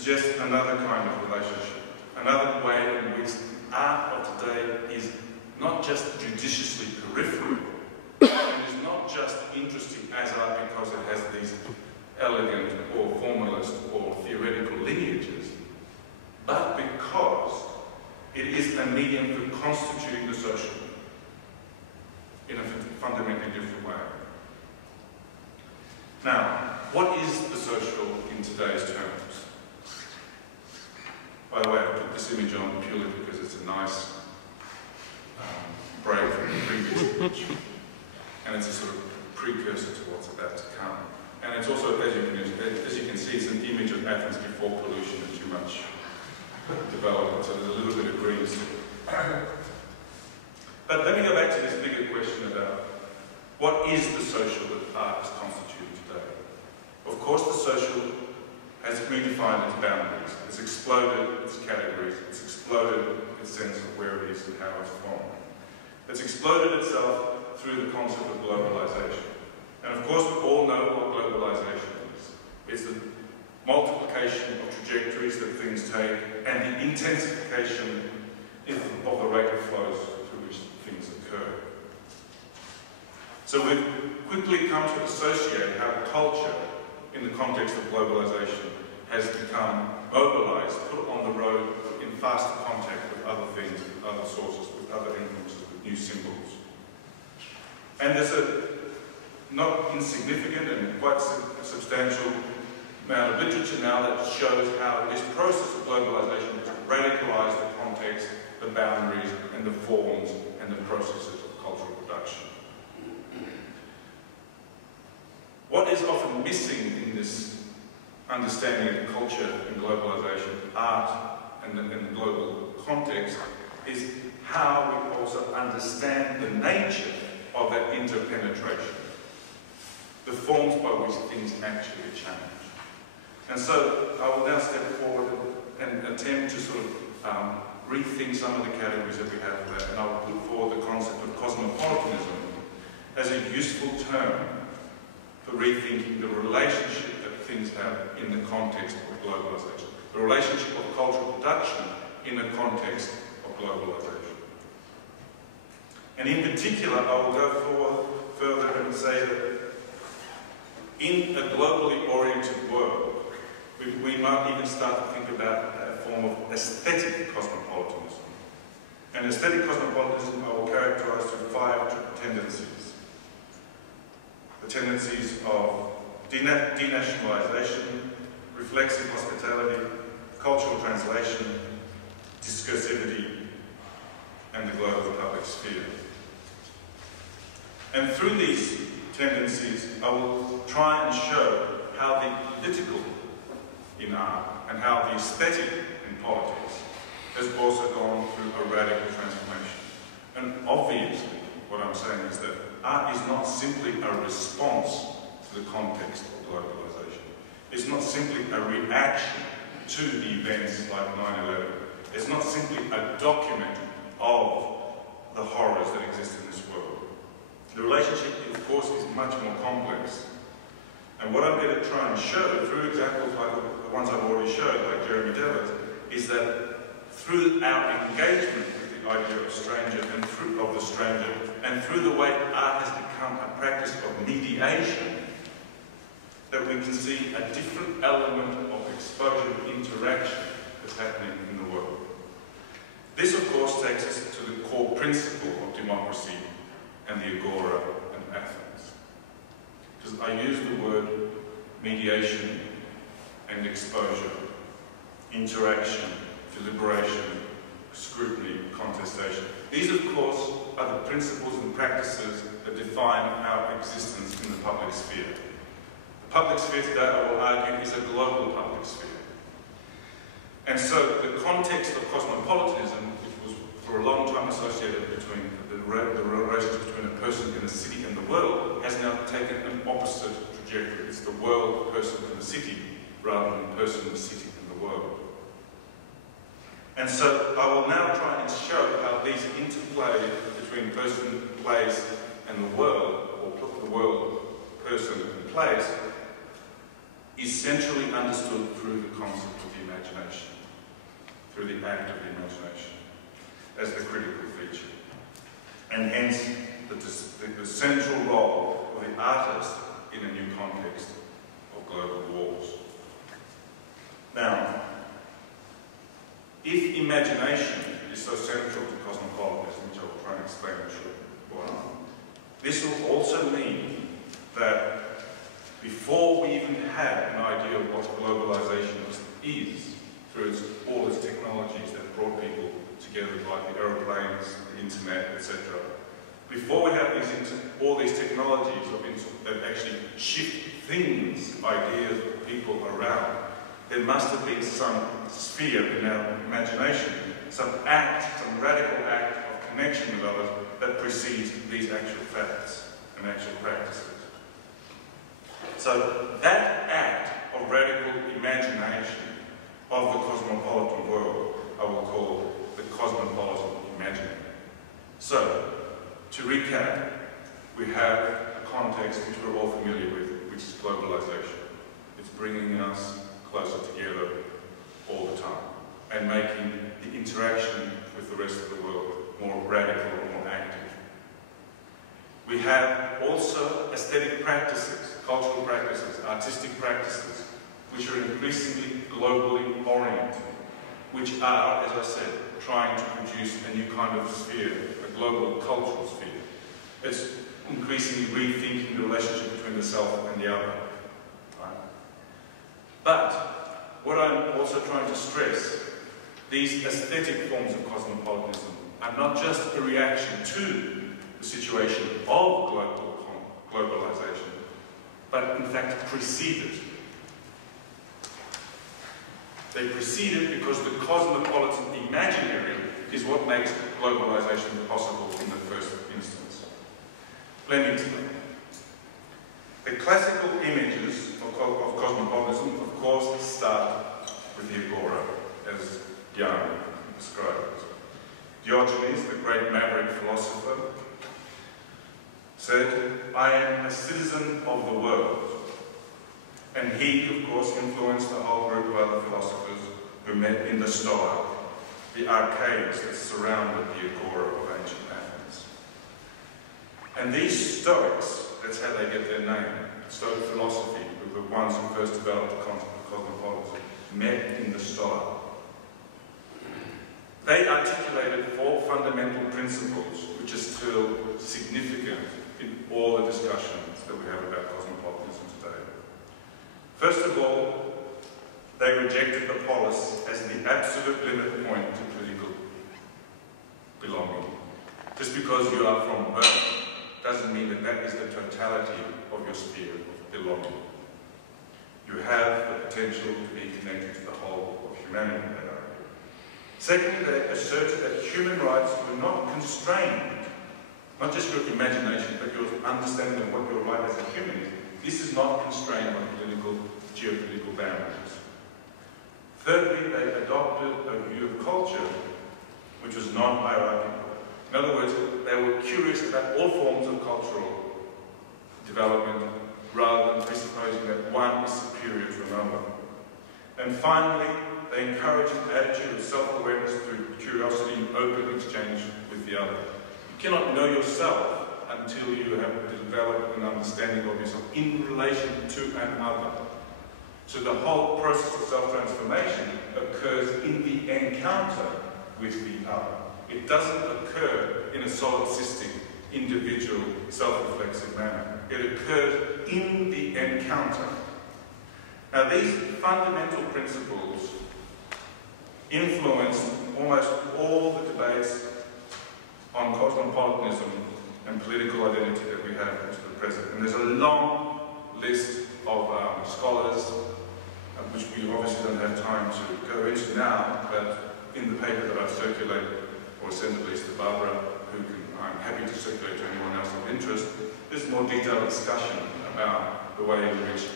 suggest another kind of relationship, another way in which art of today is not just judiciously peripheral, and is not just interesting as art because it has these elegant or formalist or theoretical lineages, but because it is a medium for constituting the social in a fundamentally different way. Now, what is the social in today's terms? By the way, I put this image on purely because it's a nice break from the previous image, and it's a sort of precursor to what's about to come. And it's also, as you can see, it's an image of Athens before pollution and too much development, so there's a little bit of green still. But let me go back to this bigger question about what is the social that art is constituted today? Of course, the social has redefined its boundaries. It's exploded its categories. It's exploded its sense of where it is and how it's formed. It's exploded itself through the concept of globalization. And of course, we all know what globalization is. It's the multiplication of trajectories that things take and the intensification of the rate of flows through which things occur. So we've quickly come to associate how culture, in the context of globalization, has become mobilized, put on the road in faster contact with other things, with other sources, with other influences, with new symbols. And there's a not insignificant and quite substantial amount of literature now that shows how this process of globalization has radicalized the context, the boundaries, and the forms and the processes of cultural production. What is often missing in this understanding of culture and globalization, art and the global context, is how we also understand the nature of that interpenetration, the forms by which things actually change. And so I will now step forward and attempt to sort of rethink some of the categories that we have there, and I will put forward the concept of cosmopolitanism as a useful term for rethinking the relationship that things have in the context of globalization, the relationship of cultural production in the context of globalization. And in particular, I will go forward further and say that in a globally oriented world, we might even start to think about a form of aesthetic cosmopolitanism. And aesthetic cosmopolitanism I will characterize through 5 tendencies. The tendencies of denationalization, reflexive hospitality, cultural translation, discursivity, and the global public sphere. And through these tendencies, I will try and show how the political in art and how the aesthetic in politics has also gone through a radical transformation. And obviously, what I'm saying is that art is not simply a response to the context of globalization. It's not simply a reaction to the events like 9/11. It's not simply a document of the horrors that exist in this world. The relationship, of course, is much more complex. And what I'm going to try and show, through examples like the ones I've already showed, like Jeremy Della's, is that through our engagement with the idea of stranger and of the stranger, and through the way art has become a practice of mediation, that we can see a different element of exposure and interaction that's happening in the world. This, of course, takes us to the core principle of democracy and the Agora and Athens. Because I use the word mediation and exposure, interaction, deliberation, scrutiny, contestation. These, of course, are the principles and practices that define our existence in the public sphere. The public sphere today, I will argue, is a global public sphere. And so the context of cosmopolitanism, which was for a long time associated between the relationship between a person in the city and the world, has now taken an opposite trajectory. It's the world, person, and the city, rather than person, the city, and the world. And so I will now try and show how these interplay between person, place, and the world, or the world, person, and place, is centrally understood through the concept of the imagination, through the act of the imagination, as the critical feature. And hence, the central role of the artist in a new context of global wars. Now, if imagination is so central to cosmopolitanism, which I will try and explain in a short while, this will also mean that before we even had an idea of what globalization is, through all its technologies that brought people together, like the aeroplanes, the internet, etc., before we have all these technologies that actually shift things, ideas of people around, there must have been some sphere in our imagination, some act, some radical act of connection with others that precedes these actual facts and actual practices. So that act of radical imagination of the cosmopolitan world, I will call the cosmopolitan imaginary. So, to recap, we have a context which we're all familiar with, which is globalization. It's bringing us closer together all the time and making the interaction with the rest of the world more radical, more active. We have also aesthetic practices, cultural practices, artistic practices, which are increasingly globally oriented, which are, as I said, trying to produce a new kind of sphere, a global cultural sphere. It's increasingly rethinking the relationship between the self and the other. Right? But what I'm also trying to stress, these aesthetic forms of cosmopolitanism are not just a reaction to the situation of globalization, but in fact precede it. They precede it because the cosmopolitan imaginary is what makes globalization possible in the first instance. Let me explain. The classical images of cosmopolitanism, of course, start with the agora, as Jan described it. Diogenes, the great maverick philosopher, said, "I am a citizen of the world." And he, of course, influenced the whole group of other philosophers who met in the Stoa, the arcades that surrounded the agora of ancient Athens. And these Stoics, that's how they get their name, Stoic philosophy, were the ones who first developed the concept of cosmopolitanism, met in the Stoa. They articulated 4 fundamental principles which are still significant in all the discussions that we have about cosmopolitanism today. First of all, they rejected the polis as the absolute limit point to political belonging. Just because you are from birth doesn't mean that that is the totality of your sphere of belonging. You have the potential to be connected to the whole of humanity. Secondly, they asserted that human rights were not constrained, not just your imagination, but your understanding of what your right as a human is. This is not constrained by political, geopolitical boundaries. Thirdly, they adopted a view of culture which was non-hierarchical. In other words, they were curious about all forms of cultural development rather than presupposing that one is superior to another. And finally, they encouraged an attitude of self-awareness through curiosity and open exchange with the other. You cannot know yourself until you have developed an understanding of yourself in relation to another. So the whole process of self-transformation occurs in the encounter with the other. It doesn't occur in a solipsistic, individual, self-reflexive manner. It occurs in the encounter. Now these fundamental principles influenced almost all the debates on cosmopolitanism and political identity that we have into the present. And there's a long list of scholars, which we obviously don't have time to go into now, but in the paper that I've circulated, or sent at least to Barbara, who I'm happy to circulate to anyone else of interest, there's more detailed discussion about the way in which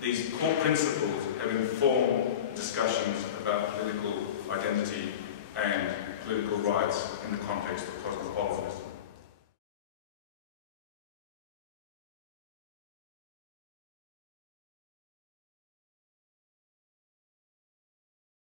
these core principles have informed discussions about political identity and political rights in the context